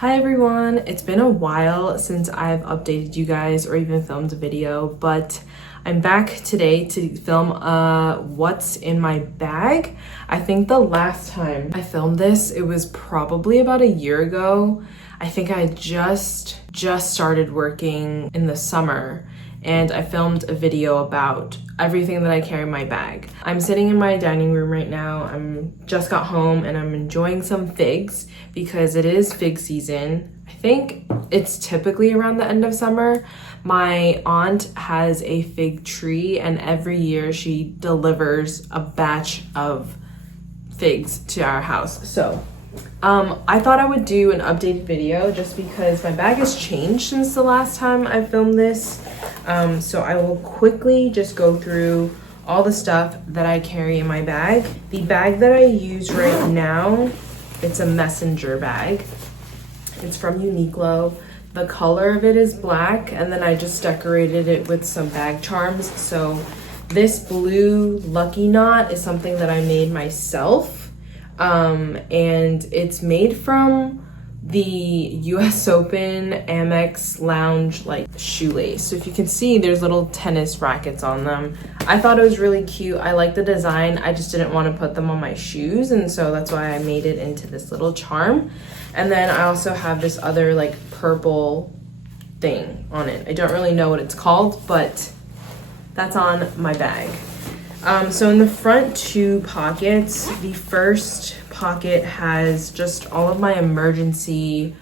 Hi everyone, it's been a while since I've updated you guys or even filmed a video, but I'm back today to film what's in my bag. I think the last time I filmed this, it was probably about a year ago. I think I just started working in the summer and I filmed a video about everything that I carry in my bag. I'm sitting in my dining room right now. I'm just got home and I'm enjoying some figs because it is fig season. I think it's typically around the end of summer. My aunt has a fig tree and every year she delivers a batch of figs to our house. So I thought I would do an updated video just because my bag has changed since the last time I filmed this. So I will quickly just go through all the stuff that I carry in my bag. The bag that I use right now, it's a messenger bag. It's from Uniqlo. The color of it is black and then I just decorated it with some bag charms. So this blue Lucky Knot is something that I made myself. And it's made from the US Open Amex Lounge like shoelace. So if you can see, there's little tennis rackets on them. I thought it was really cute. I like the design. I just didn't want to put them on my shoes, and so that's why I made it into this little charm. And then I also have this other like purple thing on it. I don't really know what it's called, but that's on my bag. So in the front two pockets, the first pocket has just all of my emergency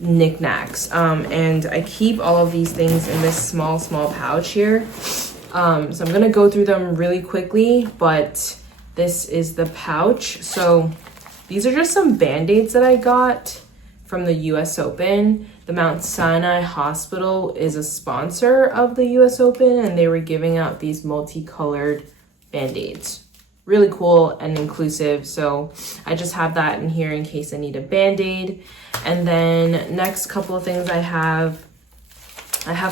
knickknacks. And I keep all of these things in this small pouch here. So I'm gonna go through them really quickly, but this is the pouch. So these are just some Band-Aids that I got from the US Open. The Mount Sinai Hospital is a sponsor of the US Open and they were giving out these multicolored Band-Aids. Really cool and inclusive, so I just have that in here in case I need a Band-Aid. And then next couple of things I have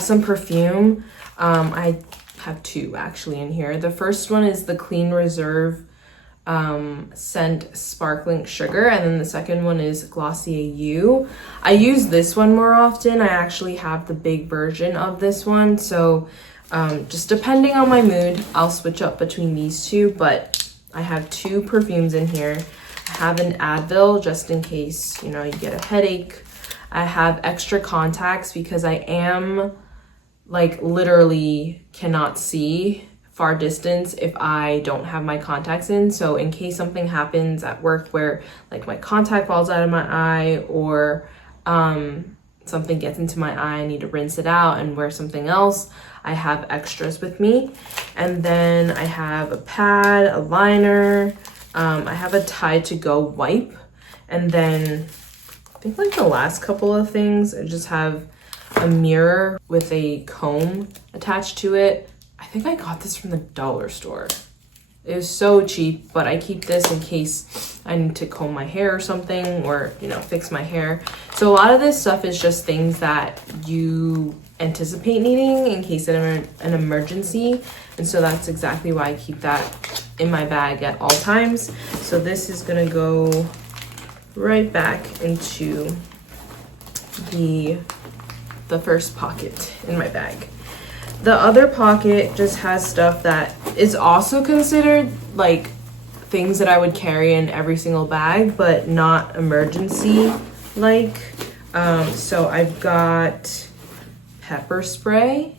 some perfume. I have two actually in here. The first one is the Clean Reserve scent Sparkling Sugar, and then the second one is Glossier You. I use this one more often. I actually have the big version of this one, so just depending on my mood, I'll switch up between these two, but I have two perfumes in here. I have an Advil just in case, you get a headache. I have extra contacts because I am like literally cannot see far distance if I don't have my contacts in. So in case something happens at work where like my contact falls out of my eye or something gets into my eye, I need to rinse it out and wear something else, I have extras with me. And then I have a pad, a liner, I have a Tide to Go wipe, and then I think like the last couple of things, I just have a mirror with a comb attached to it. I think I got this from the dollar store. It was so cheap, but I keep this in case I need to comb my hair or something, or fix my hair. So a lot of this stuff is just things that you anticipate needing in case of an emergency, and so that's exactly why I keep that in my bag at all times. So this is gonna go right back into the first pocket in my bag. The other pocket just has stuff that is also considered like things that I would carry in every single bag, but not emergency like. So I've got pepper spray.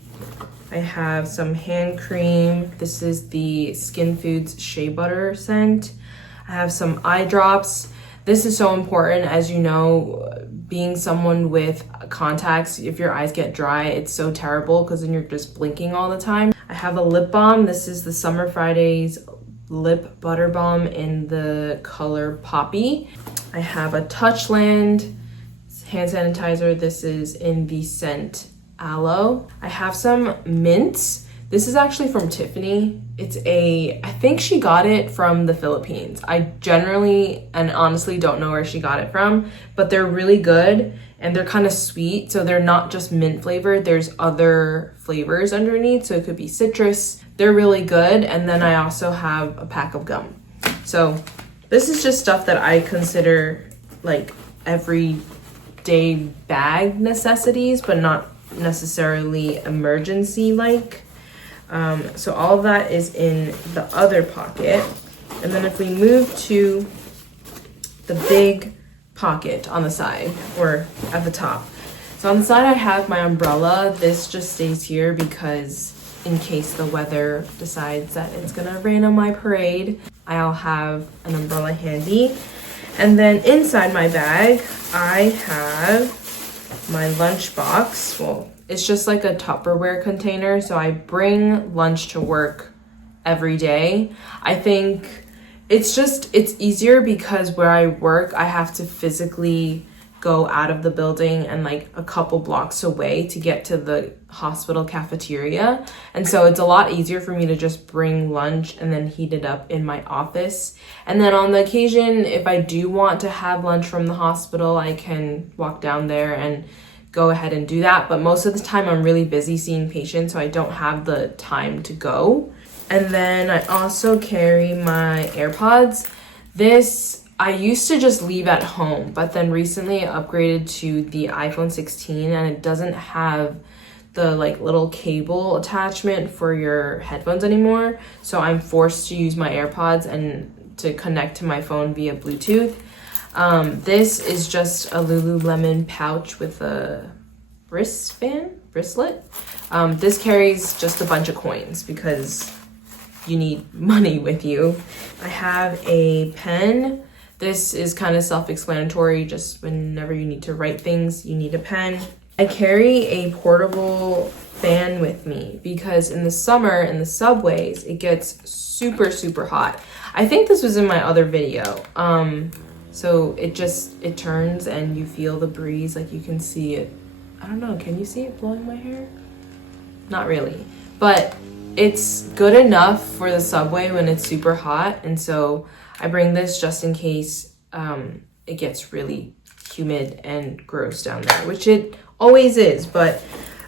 I have some hand cream. This is the Skin Foods Shea Butter scent. I have some eye drops. This is so important, as you know, being someone with contacts, if your eyes get dry, it's so terrible because then you're just blinking all the time. I have a lip balm. This is the Summer Fridays Lip Butter Balm in the color Poppy. I have a Touchland hand sanitizer. This is in the scent Aloe. I have some mints. This is actually from Tiffany. I think she got it from the Philippines. I generally and honestly don't know where she got it from, but they're really good and they're kind of sweet. So they're not just mint flavored, there's other flavors underneath. So it could be citrus. They're really good. And then I also have a pack of gum. So this is just stuff that I consider like every day bag necessities, but not necessarily emergency like. So all of that is in the other pocket. And then if we move to the big pocket on the side or at the top. So on the side I have my umbrella. This just stays here because in case the weather decides that it's gonna rain on my parade, I'll have an umbrella handy. And then inside my bag, I have my lunch box. Well, it's just like a Tupperware container. So I bring lunch to work every day. I think it's easier because where I work, I have to physically go out of the building and like a couple blocks away to get to the hospital cafeteria. And so it's a lot easier for me to just bring lunch and then heat it up in my office. And then on the occasion, if I do want to have lunch from the hospital, I can walk down there and go ahead and do that. But most of the time I'm really busy seeing patients, so I don't have the time to go. And then I also carry my AirPods. This I used to just leave at home, but then recently I upgraded to the iPhone 16 and it doesn't have the like little cable attachment for your headphones anymore. So I'm forced to use my AirPods and to connect to my phone via Bluetooth. This is just a Lululemon pouch with a bracelet. This carries just a bunch of coins because you need money with you. I have a pen. This is kind of self-explanatory, just whenever you need to write things, you need a pen. I carry a portable fan with me because in the summer in the subways, it gets super, super hot. I think this was in my other video. So it turns and you feel the breeze, like you can see it. I don't know, can you see it blowing my hair? Not really, but it's good enough for the subway when it's super hot. And so I bring this just in case it gets really humid and gross down there, which it always is, but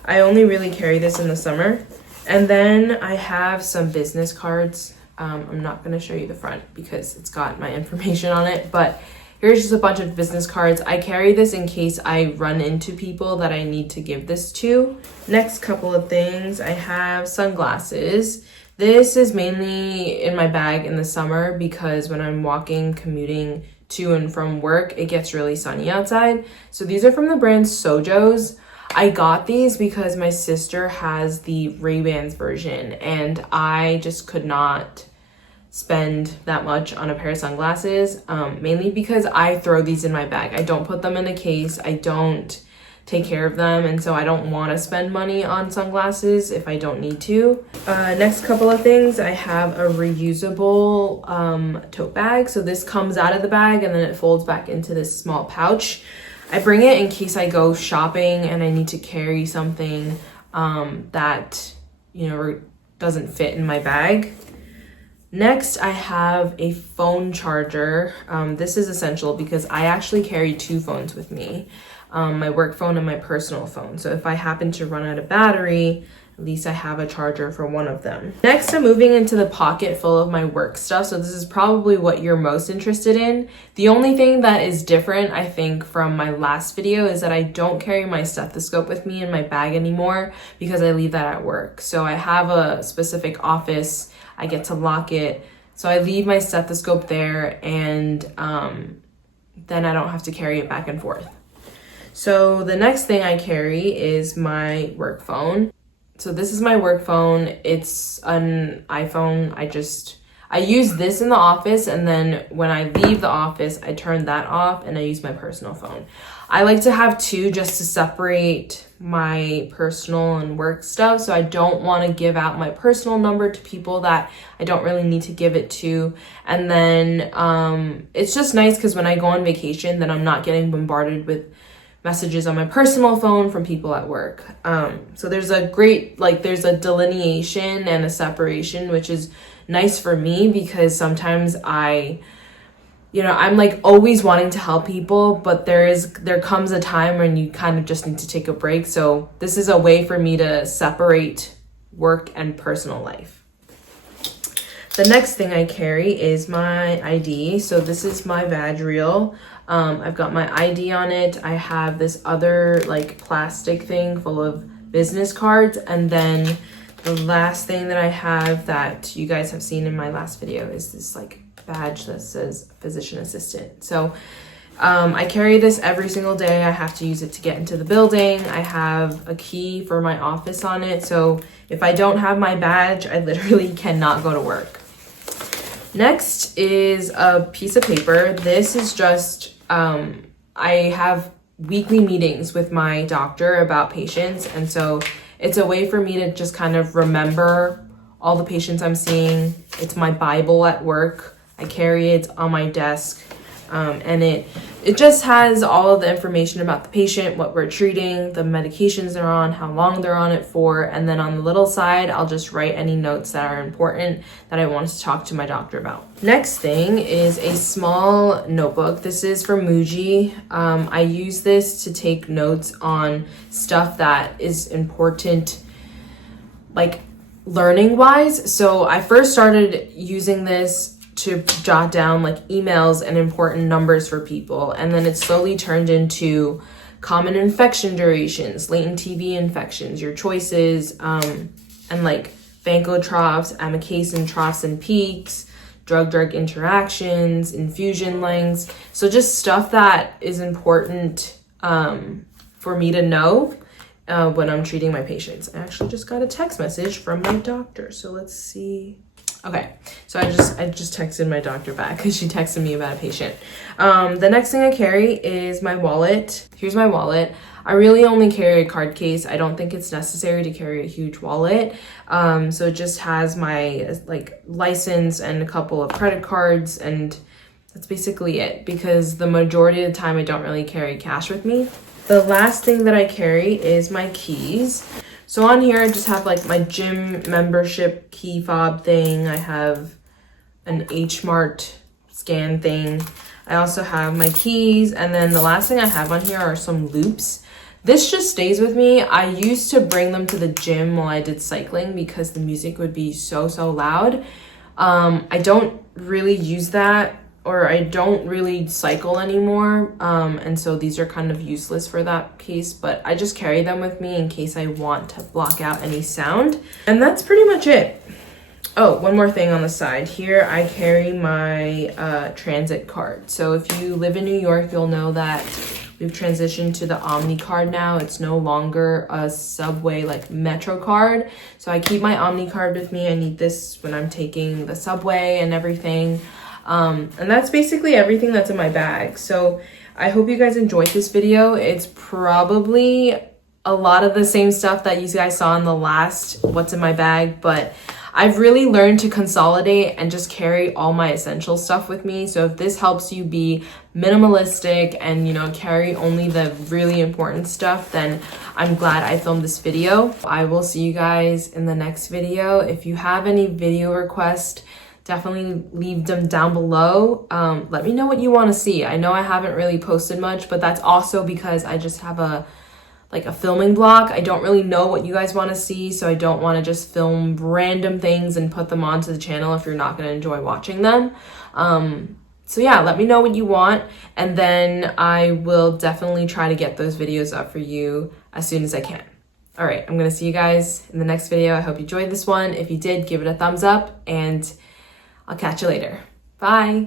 I only really carry this in the summer. And then I have some business cards. I'm not going to show you the front because it's got my information on it, but here's just a bunch of business cards. I carry this in case I run into people that I need to give this to. Next couple of things, I have sunglasses. This is mainly in my bag in the summer because when I'm walking, commuting to and from work, it gets really sunny outside. So these are from the brand Sojos. I got these because my sister has the Ray-Bans version and I just could not spend that much on a pair of sunglasses, mainly because I throw these in my bag. I don't put them in a case. I don't take care of them, and so I don't want to spend money on sunglasses if I don't need to. Next couple of things, I have a reusable tote bag. So this comes out of the bag and then it folds back into this small pouch. I bring it in case I go shopping and I need to carry something that, you know, doesn't fit in my bag. Next, I have a phone charger. This is essential because I actually carry two phones with me, my work phone and my personal phone. So if I happen to run out of battery, at least I have a charger for one of them. Next, I'm moving into the pocket full of my work stuff. So this is probably what you're most interested in. The only thing that is different, I think, from my last video is that I don't carry my stethoscope with me in my bag anymore because I leave that at work. So I have a specific office. I get to lock it. So I leave my stethoscope there and then I don't have to carry it back and forth. So the next thing I carry is my work phone. So this is my work phone. It's an iPhone. I use this in the office, and then when I leave the office, I turn that off and I use my personal phone. I like to have two just to separate my personal and work stuff. So I don't want to give out my personal number to people that I don't really need to give it to. And then it's just nice because when I go on vacation, then I'm not getting bombarded with messages on my personal phone from people at work. So there's a great, there's a delineation and a separation, which is nice for me because sometimes I'm always wanting to help people, but there comes a time when you kind of just need to take a break. So this is a way for me to separate work and personal life. The next thing I carry is my ID. So this is my badge reel. I've got my ID on it. I have this other like plastic thing full of business cards, and then the last thing that I have that you guys have seen in my last video is this like badge that says physician assistant. So I carry this every single day. I have to use it to get into the building. I have a key for my office on it. So if I don't have my badge, I literally cannot go to work. Next is a piece of paper. This is just, I have weekly meetings with my doctor about patients. And so it's a way for me to just kind of remember all the patients I'm seeing. It's my Bible at work. I carry it on my desk. And it just has all of the information about the patient, what we're treating, the medications they're on, how long they're on it for, and then on the little side, I'll just write any notes that are important that I want to talk to my doctor about. Next thing is a small notebook. This is from Muji. I use this to take notes on stuff that is important, like learning wise. So I first started using this to jot down like emails and important numbers for people. And then it slowly turned into common infection durations, latent TB infections, your choices, and like vancomycin, amikacin troughs and peaks, drug-drug interactions, infusion lengths. So just stuff that is important for me to know when I'm treating my patients. I actually just got a text message from my doctor. So let's see. Okay, so I just texted my doctor back because she texted me about a patient. The next thing I carry is my wallet. Here's my wallet. I really only carry a card case. I don't think it's necessary to carry a huge wallet. So it just has my like license and a couple of credit cards, and that's basically it because the majority of the time I don't really carry cash with me. The last thing that I carry is my keys. So on here, I just have like my gym membership key fob thing. I have an H-Mart scan thing. I also have my keys. And then the last thing I have on here are some loops. This just stays with me. I used to bring them to the gym while I did cycling because the music would be so loud. I don't really use that, or I don't really cycle anymore. And so these are kind of useless for that case, but I just carry them with me in case I want to block out any sound. And that's pretty much it. Oh, one more thing on the side here. I carry my transit card. So if you live in New York, you'll know that we've transitioned to the Omni card now. It's no longer a subway like Metro card. So I keep my Omni card with me. I need this when I'm taking the subway and everything. And that's basically everything that's in my bag. So I hope you guys enjoyed this video. It's probably a lot of the same stuff that you guys saw in the last what's in my bag, but I've really learned to consolidate and just carry all my essential stuff with me. So if this helps you be minimalistic and, you know, carry only the really important stuff, then I'm glad I filmed this video. I will see you guys in the next video. If you have any video requests, definitely leave them down below. Let me know what you want to see. I know I haven't really posted much, but that's also because I just have a filming block. I don't really know what you guys want to see, so I don't want to just film random things and put them onto the channel if you're not going to enjoy watching them. So yeah, let me know what you want, and then I will definitely try to get those videos up for you as soon as I can. All right, I'm going to see you guys in the next video. I hope you enjoyed this one. If you did, give it a thumbs up, and I'll catch you later. Bye.